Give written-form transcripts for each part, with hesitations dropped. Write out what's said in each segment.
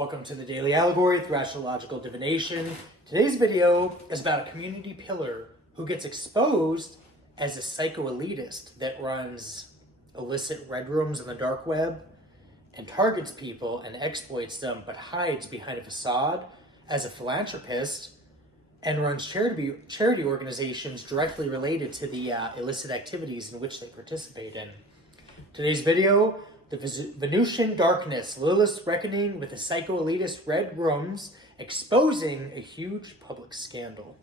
Welcome to the Daily Allegory through Astrological Divination. Today's video is about a community pillar who gets exposed as a psycho-elitist that runs illicit red rooms on the dark web and targets people and exploits them, but hides behind a facade as a philanthropist and runs charity organizations directly related to the illicit activities in which they participate in. Today's video: the Venusian darkness, Lilith's reckoning with the psycho-elitist red rooms, exposing a huge public scandal.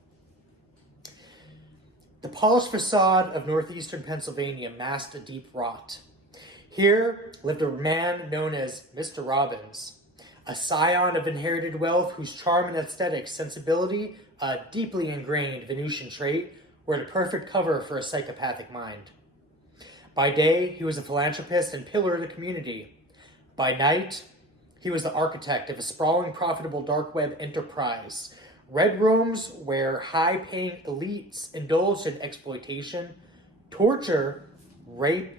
The polished facade of northeastern Pennsylvania masked a deep rot. Here lived a man known as Mr. Robbins, a scion of inherited wealth whose charm and aesthetic sensibility, a deeply ingrained Venusian trait, were the perfect cover for a psychopathic mind. By day, he was a philanthropist and pillar of the community. By night, he was the architect of a sprawling, profitable dark web enterprise. Red rooms where high-paying elites indulged in exploitation, torture, rape,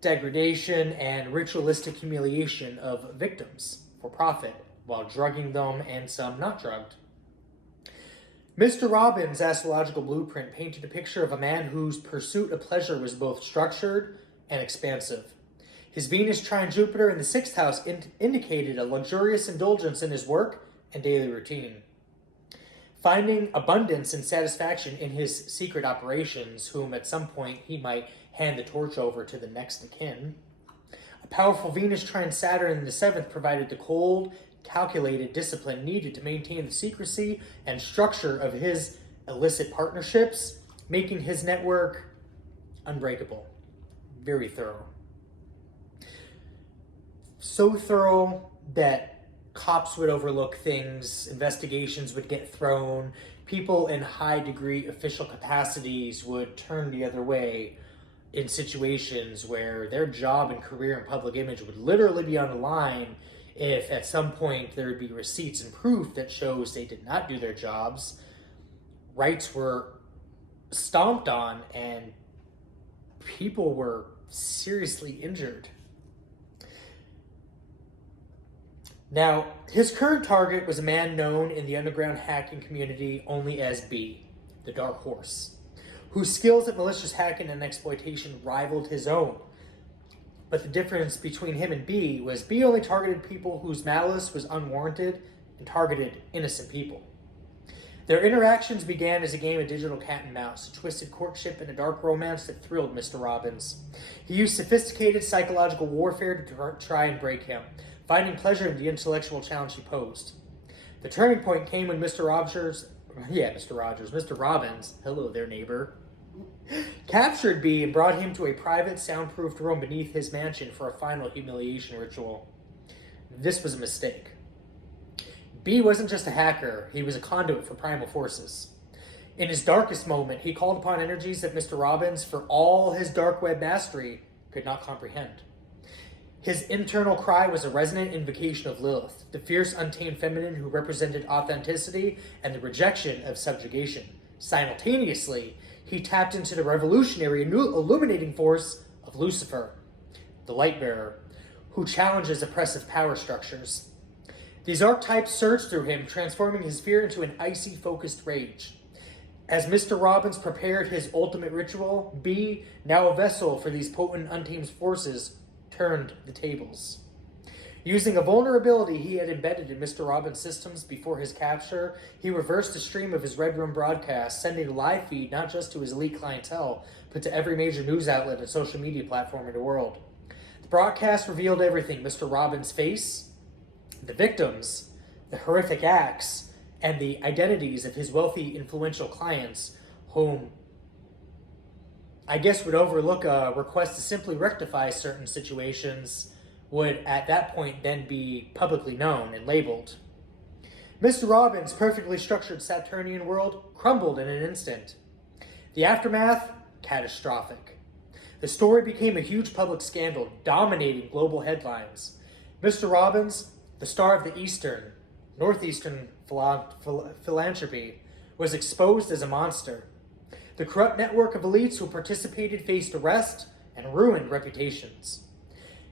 degradation, and ritualistic humiliation of victims for profit, while drugging them and some not drugged. Mr. Robbins' astrological blueprint painted a picture of a man whose pursuit of pleasure was both structured and expansive. His Venus trine Jupiter in the 6th house indicated a luxurious indulgence in his work and daily routine, finding abundance and satisfaction in his secret operations, whom at some point he might hand the torch over to the next of kin. A powerful Venus trine Saturn in the 7th provided the cold, calculated discipline needed to maintain the secrecy and structure of his illicit partnerships, making his network unbreakable. Very thorough. So thorough that cops would overlook things, investigations would get thrown, people in high degree official capacities would turn the other way in situations where their job and career and public image would literally be on the line if at some point there would be receipts and proof that shows they did not do their jobs. Rights were stomped on and people were seriously injured. Now, his current target was a man known in the underground hacking community only as B, the Dark Horse, whose skills at malicious hacking and exploitation rivaled his own. But the difference between him and B was B only targeted people whose malice was unwarranted and targeted innocent people. Their interactions began as a game of digital cat and mouse, a twisted courtship and a dark romance that thrilled Mr. Robbins. He used sophisticated psychological warfare to try and break him, finding pleasure in the intellectual challenge he posed. The turning point came when Mr. Robbins, hello there neighbor, captured B and brought him to a private, soundproofed room beneath his mansion for a final humiliation ritual. This was a mistake. B wasn't just a hacker, he was a conduit for primal forces. In his darkest moment, he called upon energies that Mr. Robbins, for all his dark web mastery, could not comprehend. His internal cry was a resonant invocation of Lilith, the fierce, untamed feminine who represented authenticity and the rejection of subjugation. Simultaneously, he tapped into the revolutionary and illuminating force of Lucifer, the light bearer, who challenges oppressive power structures. These archetypes surged through him, transforming his fear into an icy, focused rage. As Mr. Robbins prepared his ultimate ritual, B, now a vessel for these potent, untamed forces, turned the tables. Using a vulnerability he had embedded in Mr. Robbins' systems before his capture, he reversed the stream of his Red Room broadcast, sending a live feed not just to his elite clientele, but to every major news outlet and social media platform in the world. The broadcast revealed everything: Mr. Robbins' face, the victims, the horrific acts, and the identities of his wealthy, influential clients, whom I guess would overlook a request to simply rectify certain situations, would at that point then be publicly known and labeled. Mr. Robbins' perfectly structured Saturnian world crumbled in an instant. The aftermath, catastrophic. The story became a huge public scandal, dominating global headlines. Mr. Robbins, the star of the northeastern philanthropy, was exposed as a monster. The corrupt network of elites who participated faced arrest and ruined reputations.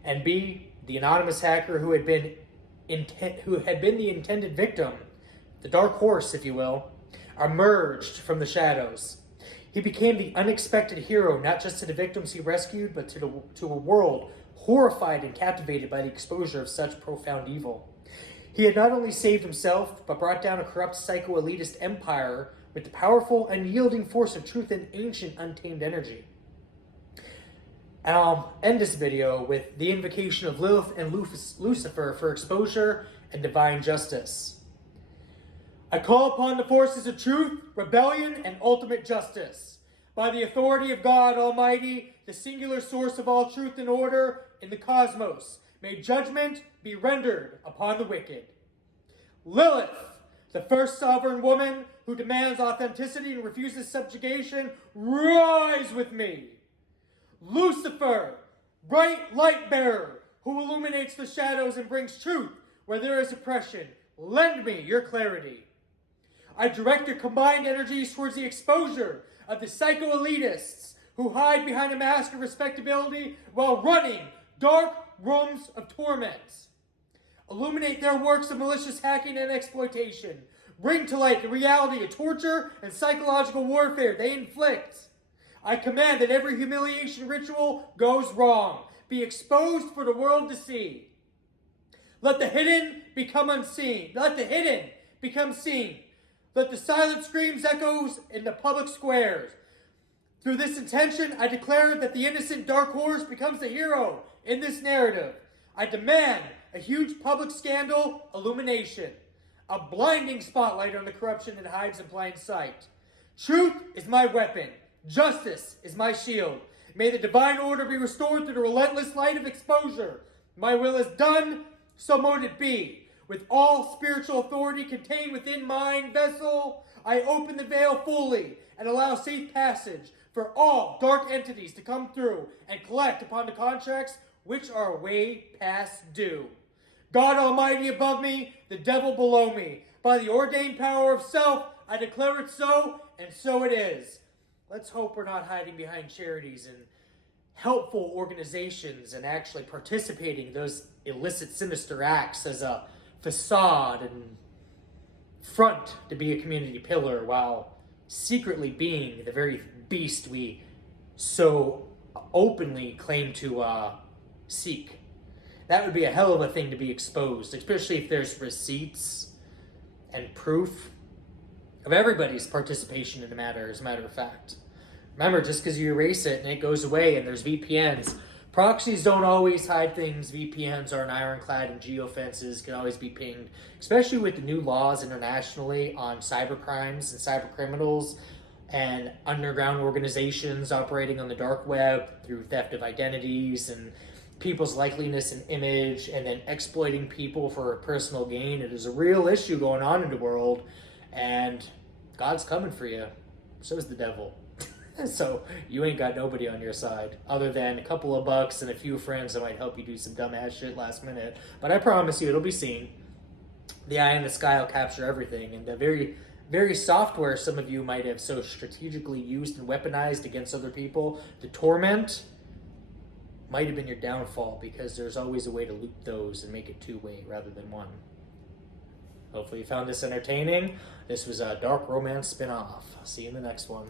And B, the anonymous hacker who had been who had been the intended victim, the dark horse, if you will, emerged from the shadows. He became the unexpected hero, not just to the victims he rescued, but to a world horrified and captivated by the exposure of such profound evil. He had not only saved himself, but brought down a corrupt psycho-elitist empire with the powerful, unyielding force of truth and ancient, untamed energy. And I'll end this video with the invocation of Lilith and Lucifer for exposure and divine justice. I call upon the forces of truth, rebellion, and ultimate justice. By the authority of God Almighty, the singular source of all truth and order in the cosmos, may judgment be rendered upon the wicked. Lilith, the first sovereign woman who demands authenticity and refuses subjugation, rise with me. Lucifer, bright light bearer, who illuminates the shadows and brings truth where there is oppression, lend me your clarity. I direct your combined energies towards the exposure of the psycho-elitists who hide behind a mask of respectability while running dark rooms of torment. Illuminate their works of malicious hacking and exploitation. Bring to light the reality of torture and psychological warfare they inflict. I command that every humiliation ritual goes wrong, be exposed for the world to see. Let the hidden become unseen. Let the hidden become seen. Let the silent screams echoes in the public squares. Through this intention, I declare that the innocent dark horse becomes the hero in this narrative. I demand a huge public scandal illumination, a blinding spotlight on the corruption that hides in plain sight. Truth is my weapon. Justice is my shield. May the divine order be restored through the relentless light of exposure. My will is done, so mote it be. With all spiritual authority contained within mine vessel, I open the veil fully and allow safe passage for all dark entities to come through and collect upon the contracts which are way past due. God Almighty above me, the devil below me. By the ordained power of self, I declare it so, and so it is. Let's hope we're not hiding behind charities and helpful organizations and actually participating in those illicit, sinister acts as a facade and front to be a community pillar while secretly being the very beast we so openly claim to seek. That would be a hell of a thing to be exposed, especially if there's receipts and proof of everybody's participation in the matter, as a matter of fact. Remember, just because you erase it and it goes away and there's VPNs, proxies don't always hide things. VPNs aren't ironclad and geofences can always be pinged, especially with the new laws internationally on cybercrimes and cybercriminals and underground organizations operating on the dark web through theft of identities and people's likeliness and image and then exploiting people for personal gain. It is a real issue going on in the world, and God's coming for you. So is the devil. So you ain't got nobody on your side other than a couple of bucks and a few friends that might help you do some dumbass shit last minute. But I promise you, it'll be seen. The eye in the sky will capture everything, and the very, very software some of you might have so strategically used and weaponized against other people to torment might have been your downfall, because there's always a way to loop those and make it two-way rather than one. Hopefully you found this entertaining. This was a dark romance spin-off. See you in the next one.